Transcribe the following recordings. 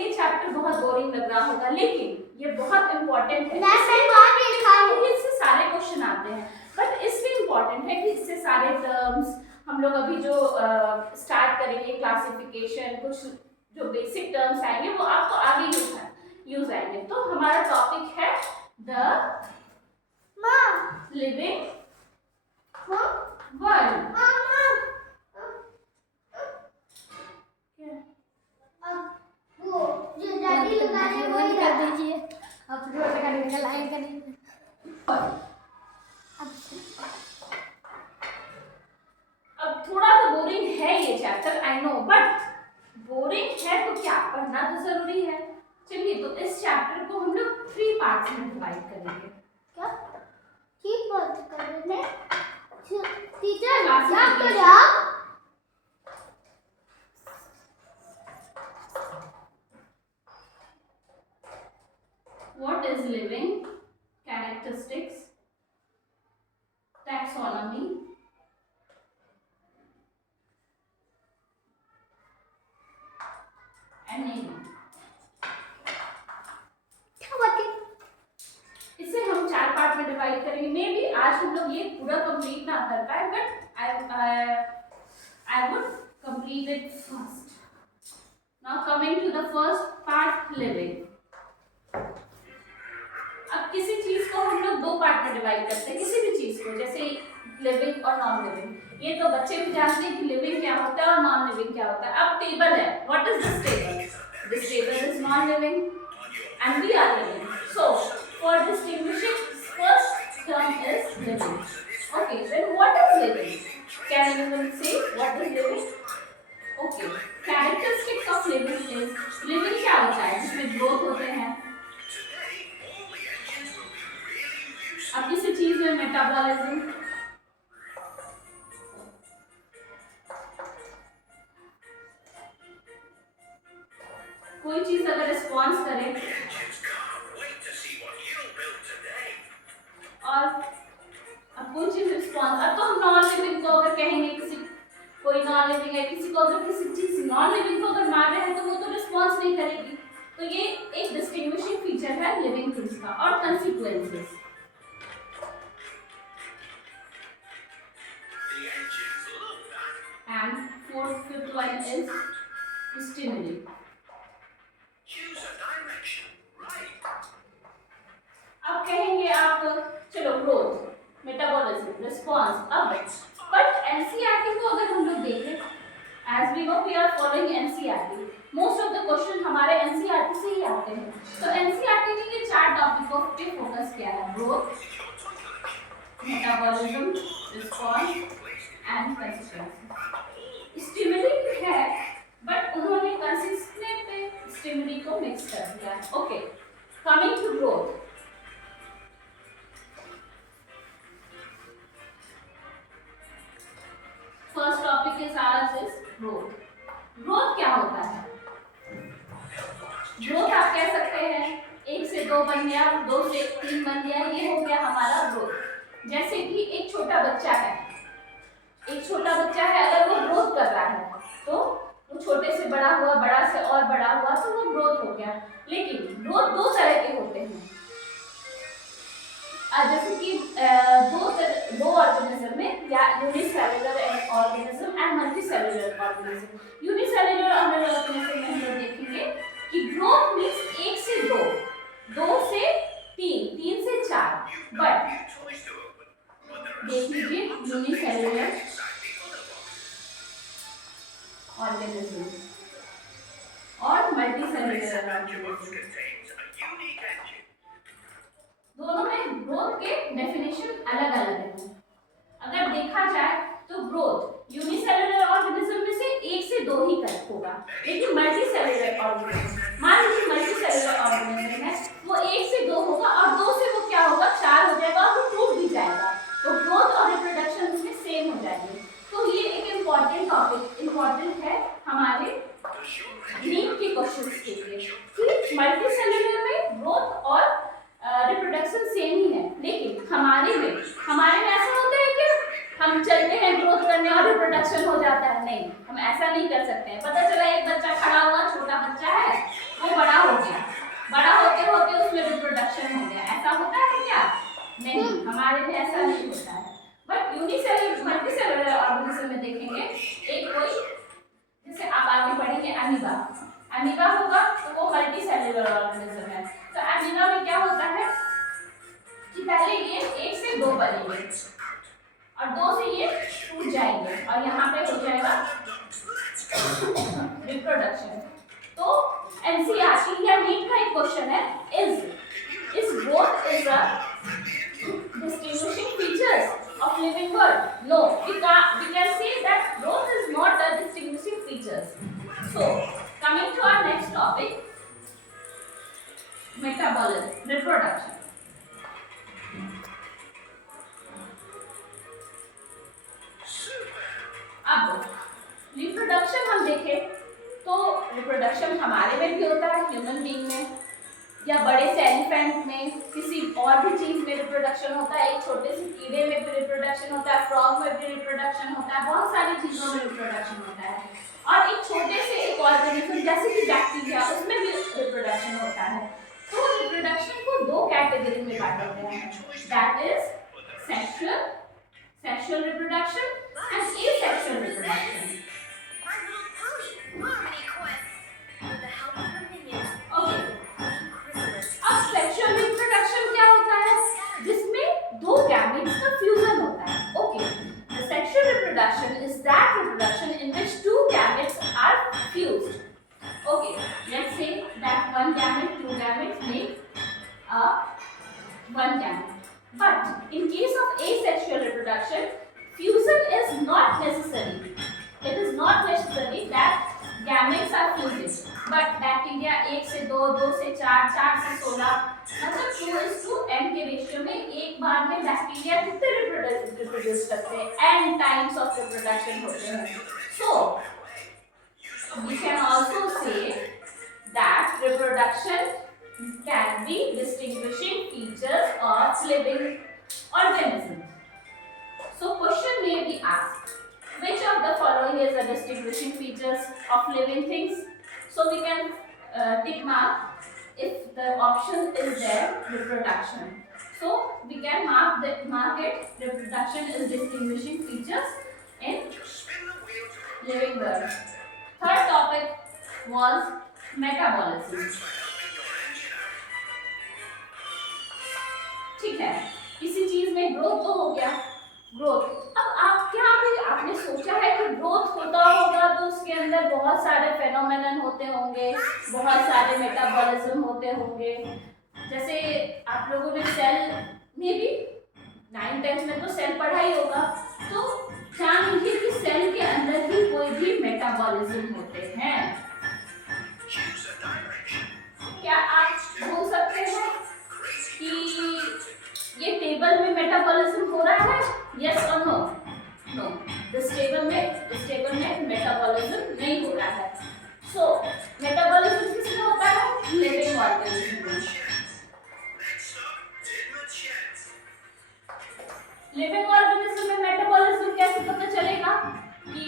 ये चैप्टर बहुत बोरिंग लग रहा होगा, लेकिन ये बहुत इंपॉर्टेंट है। इससे सारे क्वेश्चन आते हैं, बट इसलिए इंपॉर्टेंट है कि इससे सारे टर्म्स हम लोग अभी जो स्टार्ट करेंगे क्लासिफिकेशन, कुछ जो बेसिक टर्म्स आएंगे वो आपको आगे यूज आएंगे। तो हमारा टॉपिक है द लिविंग वर्ल्ड। अब थोड़ा तो बोरिंग है ये chapter, I know, but boring है तो क्या, पढ़ना तो जरूरी है। चलिए, तो इस चैप्टर को हम लोग 3 पार्ट्स में डिवाइड करेंगे। क्या 3 पार्ट करेंगे? Teacher What is living? Characteristics, taxonomy, and naming. इसे हम 4 पार्ट में डिवाइड करेंगे। मे बी आज हम लोग ये पूरा कंप्लीट ना कर पाए, but I would complete it first. Now coming to the first part, living. अब किसी चीज को हम लोग 2 पार्ट में डिवाइड करते हैं, किसी भी चीज को, जैसे लिविंग और नॉन लिविंग। ये तो बच्चे भी जानते हैं कि लिविंग क्या होता है और नॉन लिविंग क्या होता है। अब टेबल है, what is this table? This table is non living and we are living. So for distinguishing, first term is living. Okay, then what is living? Can anyone say what is living? Okay, characteristics of living is, living क्या होता है? जिसमें growth होते हैं। अब किसी चीज में मेटाबॉलिज्म, कोई चीज अगर रिस्पॉन्स करे, और अब कोई चीज रिस्पॉन्स, अब तो हम नॉन लिविंग को अगर कहेंगे, किसी कोई नॉन लिविंग है, किसी को अगर किसी चीज नॉन लिविंग को अगर मार रहे हैं तो वो तो रिस्पॉन्स नहीं करेगी। तो ये एक डिस्टिंग्विशिंग फीचर है लिविंग थिंग्स का। और consequences, and fifth one is stimuli. Choose a direction, right? अब कहेंगे आप, चलो ग्रोथ, मेटाबॉलिज्म, रिस्पॉन्स। अब बट एनसीईआरटी को अगर हम लोग देखें, as we know we are following NCERT, most of the question हमारे एनसीईआरटी से ही आते हैं। तो एनसीईआरटी ने ये 4 टॉपिकों पे फोकस किया है, growth, metabolism, response and consequences. Stimuli भी है, बट उन्होंने कंसिस्टेंट पे स्टिमुली को मिक्स कर दिया है। Okay, coming to growth. First topic is ours is growth. Growth क्या होता है? ग्रोथ आप कह सकते हैं 1 से 2 बन गया, 2 से 3 बन गया, ये हो गया हमारा ग्रोथ। जैसे कि एक छोटा बच्चा है, अगर वो ग्रोथ कर रहा है तो वो छोटे से बड़ा हुआ, बड़ा से और बड़ा हुआ, तो वो ग्रोथ हो गया। लेकिन ग्रोथ 2 तरह के होते हैं, जैसे कि दो ऑर्गेनिज्म में, या unicellular organism and multicellular organism. Unicellular organism में हम लोग देखेंगे कि ग्रोथ मींस 1 से 2, 2 से 3, 3 से 4, बट देख लीजिए यूनिसेलुलर ऑर्गेनिज्म और मल्टीसेलुलर ऑर्गेनिज्म, दोनों में ग्रोथ के डेफिनेशन अलग अलग है। अगर देखा जाए तो ग्रोथ यूनिसेलुलर ऑर्गेनिज्म में से 1 से 2 ही होगा, लेकिन मल्टीसेलुलर ऑर्गेनिज्म, मान लीजिए मल्टीसेलुलर ऑर्गेनिज्म नहीं, हमारे में ऐसा नहीं होता है। बट यूनिसेलुलर मल्टीसेलुलर ऑर्गेनिज्म में देखेंगे एक कोई, जैसे आप आगे पढ़ेंगे अमीबा, अमीबा होगा तो वो मल्टीसेलुलर ऑर्गेनिज्म है। तो अमीबा में क्या होता है कि पहले ये 1 से 2 बनेंगे और 2 से ये टूट जाएंगे और यहाँ पे हो जाएगा रिप्रोडक्शन। तो एनसीईआरटी या नीट का एक क्वेश्चन है, is growth is a distinguishing features of living world? No, we can say that growth is not a distinguishing features. So coming to our next topic, metabolism, reproduction. अब reproduction हम देखें तो reproduction हमारे में भी होता है, ह्यूमन बीइंग में या बड़े से एलिफेंट में, किसी और भी चीज में रिप्रोडक्शन होता है, एक छोटे से कीड़े में भी रिप्रोडक्शन होता है, फ्रॉग में भी रिप्रोडक्शन होता है, बहुत सारी चीजों में रिप्रोडक्शन होता है। और एक छोटे से एक ऑर्गेनिज्म जैसे कि बैक्टीरिया, उसमें भी रिप्रोडक्शन होता है। तो रिप्रोडक्शन को 2 कैटेगरी में बांटा गया है, that is sexual reproduction and asexual reproduction. अब सेक्सुअल रिप्रोडक्शन क्या होता है, जिसमें 2 गैमेट्स का फ्यूजन होता है। Okay, the sexual reproduction is that reproduction in which 2 gametes are fused. Okay, let's say that 1 gamete, 2 gametes make 1 gamete. But in case of asexual reproduction, fusion is not necessary. It is not necessary that gametes are fused. But bacteria 1 से 2, 2 से 4, 4 से 16, मतलब 2:n के ratio में एक बार में bacteria कितने reproduce करते हैं, n टाइम्स ऑफ रिप्रोडक्शन होते हैं। So we can also say that reproduction can be distinguishing features of living organisms. So question may be asked, which of the following is the distinguishing features of living things? So we can tick mark if the option is there, reproduction. So we can mark it, reproduction is distinguishing features in living world. Third topic was metabolism. ठीक है, किसी चीज में growth तो हो गया, growth. अब आप क्या आपने सोचा है कि ग्रोथ होता होगा तो उसके अंदर बहुत सारे फेनोमेनन होते होंगे, बहुत सारे मेटाबॉलिज्म होते होंगे। जैसे आप लोगों ने सेल में भी 9th-10th में तो सेल पढ़ा ही होगा, तो जान लीजिए कि सेल के अंदर ही कोई भी मेटाबॉलिज्म होते हैं। क्या आप बोल सकते हैं कि ये टेबल में मेटाबॉलिज्म हो रहा है, यस और नो? नो, इस टेबल में मेटाबॉलिज्म नहीं हो रहा है। सो मेटाबॉलिज्म किसमें होता है? लिविंग ऑर्गेनिज्म में। लिविंग ऑर्गेनिज्म में मेटाबॉलिज्म कैसे पता चलेगा कि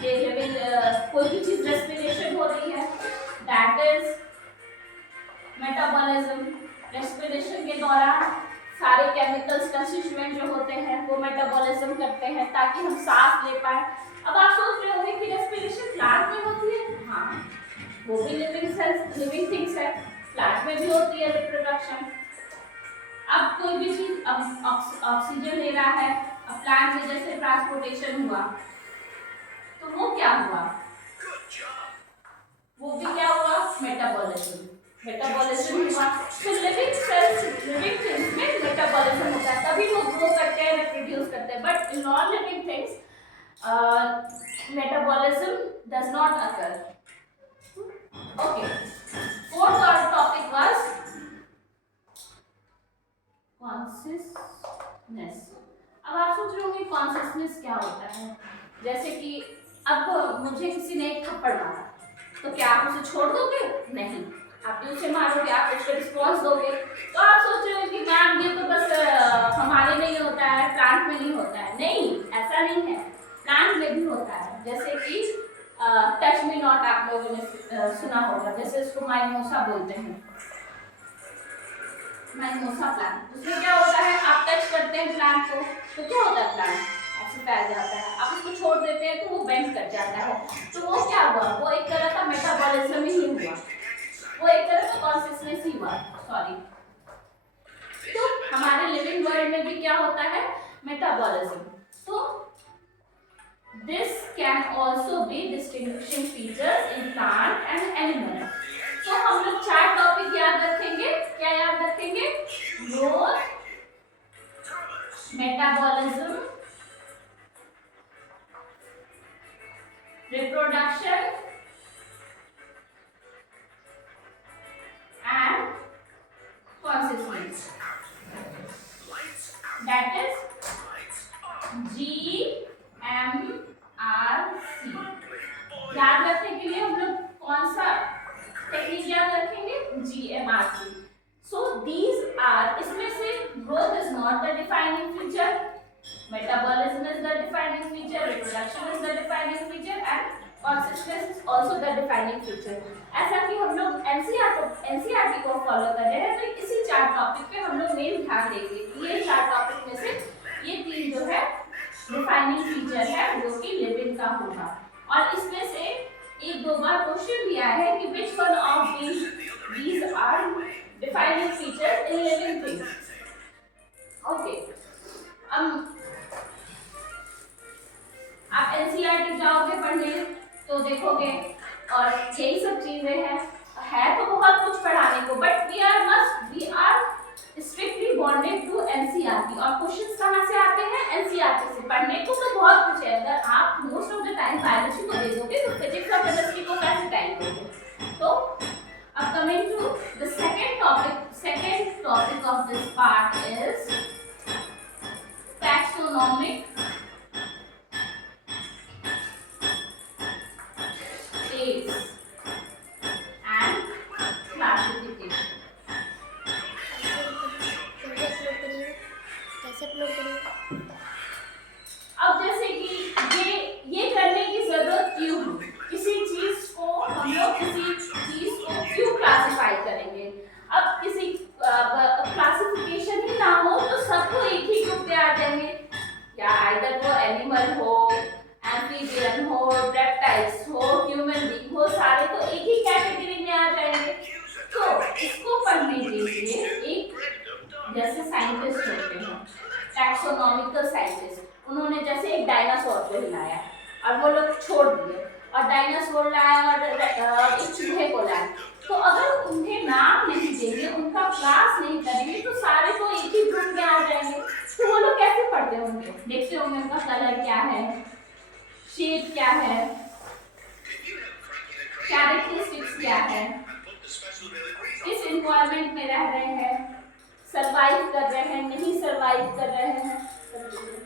ये लिविंग कोई भी चीज रेस्पिरेशन हो रही है, दैट इज मेटाबॉलिज्म। रेस्पिरेशन के दौरान सारे केमिकल्स कंस्टिट्यूएंट जो होते हैं वो मेटाबॉलिज्म करते हैं ताकि हम सांस ले पाए। अब आप सोच रहे होंगे कि रेस्पिरेशन प्लांट में होती है, हाँ वो भी लिविंग थिंग्स है, प्लांट में भी होती है रिप्रोडक्शन। अब कोई भी चीज ऑक्सीजन ले रहा है, अब प्लांट में जैसे ट्रांसपोर्टेशन हुआ तो वो क्या हुआ, वो भी क्या हुआ, मेटाबॉलिज्म हुआ। तो लिविंग सेल्स, लिविंग थिंग्स में मेटाबॉलिज्म होता है, तभी वो ग्रो करते हैं, रिप्रोड्यूस करते हैं। But in non living things metabolism does not occur. Okay, fourth topic was consciousness. अब आप सोच रहे होंगे कॉन्शियसनेस क्या होता है। जैसे कि अब मुझे किसी ने एक थप्पड़ मारा तो क्या आप उसे छोड़ दोगे? नहीं, आप भी उसे मारोगे, आप उसको रिस्पॉन्स दोगे। तो आप सोच रहे हो कि मैम ये तो बस हमारे में ही होता है, प्लांट में नहीं होता है। नहीं, ऐसा नहीं है, प्लांट में भी होता है। जैसे कि टच मी नॉट आप लोगों ने सुना होगा, जैसे इसको माइमोसा बोलते हैं, माइमोसा प्लांट। उसमें क्या होता है, आप टच करते हैं प्लांट को तो क्या होता है, प्लांट ऐसे फैल जाता है। आप उसको छोड़ देते हैं तो वो बेंड कर जाता है। तो वो क्या हुआ, वो एक तरह का मेटाबॉलिज्म ही हुआ, वो एक तरह का कॉन्सियसनेस ही हुआ, सॉरी। तो हमारे लिविंग वर्ल्ड में भी क्या होता है, मेटाबॉलिज्म। तो this can also be distinguishing features in plant and animal. तो हम लोग 4 टॉपिक याद रखेंगे। क्या याद रखेंगे, growth, metabolism, reproduction and consciousness, that is GMRC। याद रखने के लिए हम लोग कौन सा टेक्निक याद रखेंगे, GMRC। So these are, इसमें से growth is not the defining feature, metabolism is the defining feature, reproduction is the defining feature and consciousness is also the defining feature। ऐसा कि हम लोग NCERT को फॉलो कर रहे हैं तो इसी 4 टॉपिक पे हम लोग मेन ध्यान देंगे कि ये 4 टॉपिक में से ये 3 जो है डिफाइनिंग फीचर है जो कि लिविंग का होगा। और इसमें से एक दो बार क्वेश्चन भी आया है कि which one of these are defining features in living things। Okay, आप NCERT जाओगे पढ़ने तो देखोगे और यही सब चीजें हैं, है तो बहुत कुछ पढ़ाने को, but we are strictly bonded to NCERT। और क्वेश्चंस कहाँ से आते हैं, NCERT से। पढ़ने को तो बहुत कुछ है, अगर आप most of the time biology को दे दोगे तो फिजिक्स और केमिस्ट्री को कैसे टाइम दोगे। तो अब coming to the second topic of this part is taxonomic and classification। अब जैसे कि ये करने की जरूरत क्यों, किसी चीज को हम लोग किसी चीज को क्यों क्लासिफाई करेंगे। अब किसी क्लासिफिकेशन ही ना हो तो सबको एक ही ग्रुप में आ जाएंगे, या आइदर वो एनिमल हो, एम्फीबियन हो, रेप्टाइल्स हो, ह्यूमन बीइंग हो, सारे तो एक ही कैटेगरी में आ जाएंगे। तो इसको पढ़ने के लिए एक जैसे साइंटिस्ट होते हैं, टैक्सोनॉमिकल साइंटिस्ट, उन्होंने जैसे एक डायनासोर को हिलाया और वो लोग छोड़ दिए, और डायनासोर लाया और एक चूहे को लाया, तो अगर उन्हें नाम नहीं देंगे, उनका क्लास नहीं करेंगे तो सारे तो एक ही ग्रुप में आ जाएंगे। तो वो लोग कैसे पढ़ते होंगे, देखते होंगे उनका कलर क्या है, शेप क्या है, कैरेक्टरिस्टिक्स क्या है, किस एनवायरनमेंट में रह रहे हैं, सरवाइव कर रहे हैं, नहीं सरवाइव कर रहे हैं, सब चीजें।